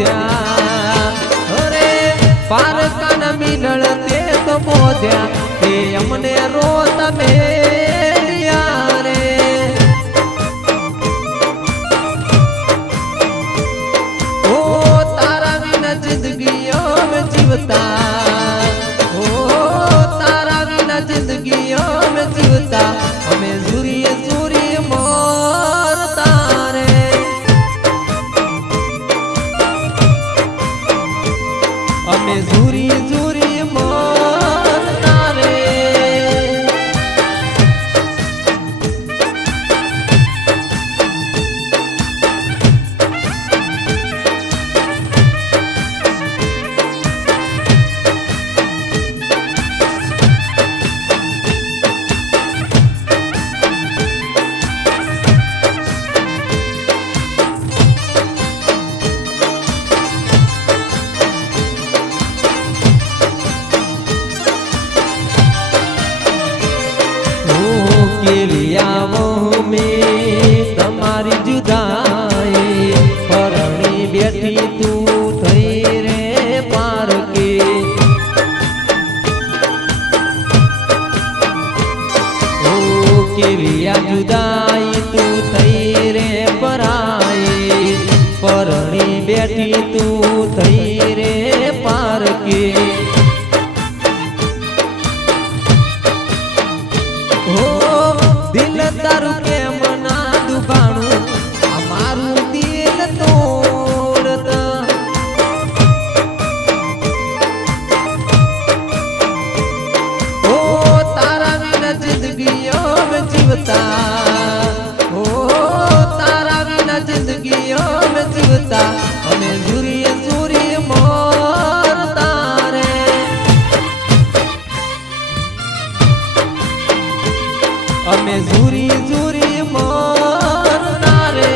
બોધ્યા અરે પારકાન મિલળ તે તો બોધ્યા તે અમને રોત મેલ્યા રે ઓ તારા વિના જિંદગીઓ મેં જીવતા ઓ તારા વિના જિંદગીઓ મેં જીવતા અમે ઝુરીએ ઝુરી મરતા રે અમે ઝુરી ઝુરી મરતા રે કેલિયાવો મેં તમારી જુદાઈ પરણી બેઠી તું થઈ રે પારકે ઓ કેલિયા જુદાઈ તું થઈ રે પરાઈ પરણી બેઠી તું થઈ રે પારકે દિલ તારું કેમ ના દુભાણું અમારું દિલ તોડતા ઓ તારા વિના જિંદગીઓ મેં જીવતા ઓ તારા વિના જિંદગીઓ મેં જીવતા અમે ઝુરીએ ઝુરી મરતા રે અમે ઝુરી ઝુરી મરતા રે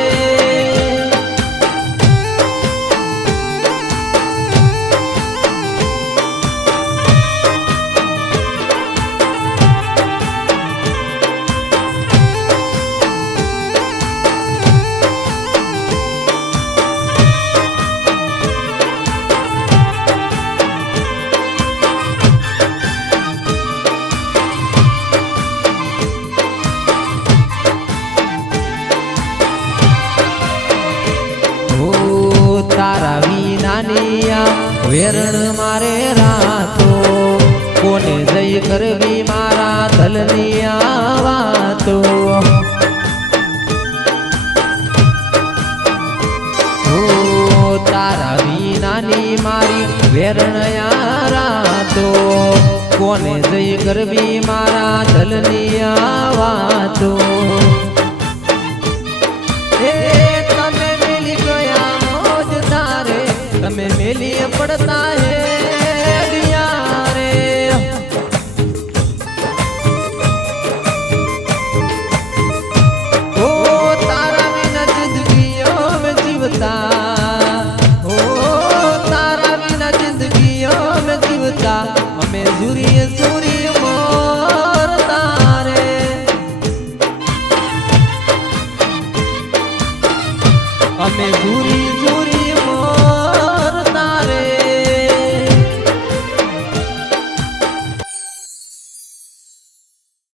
તારા વિનાનિયા વેરણ મારે રાતો કોને જઈ કરવી મારા દલની વાતો તારા વિનાની મારી વેરણ રાતો કોને જઈ કરવી મારા દલની વાતો તમે મેલી પડતા હે દિયા રે ઓ તારા વિના જિંદગીઓ મેં જીવતા ઓ તારા વિના જિંદગીઓ મેં જીવતા અમે ઝુરીએ ઝુરી મરતા રે અમે ઝુરી